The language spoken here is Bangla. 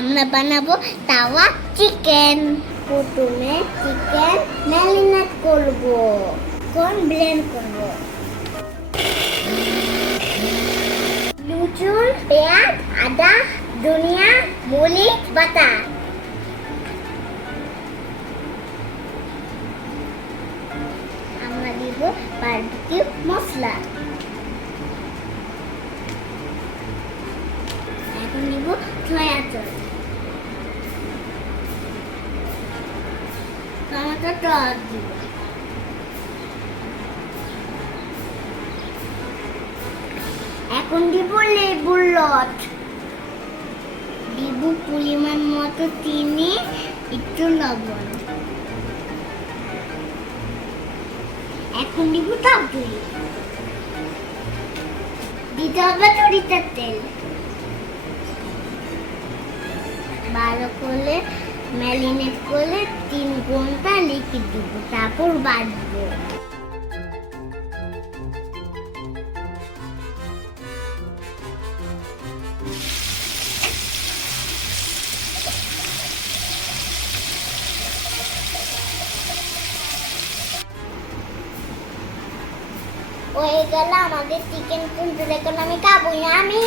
আমরা বানাবো তাওয়া চিকেন। প্রথমে চিকেন ম্যারিনেট করব, কোন ব্লেন্ড করব। লুচুন, পেঁয়াজ, আদা, ধনিয়া, মরিচ বাটা। আমরা দিব বারবিকিউ মশলা। এখন দিব সয়া সস, টমেটো সস দিব। এখন দিব লেবুর রস, দিব পরিমাণ মতো চিনি, একটু লবণ। এখন দিব টক দই, দিতে হবে সরিষার তেল। ভালো করে ম্যারিনেট করে 3 ঘন্টা রেখে দিব, তারপর বাটবো। হয়ে গেল আমাদের চিকেন, কিন্তু দেখুন আমি খাবো না আমি।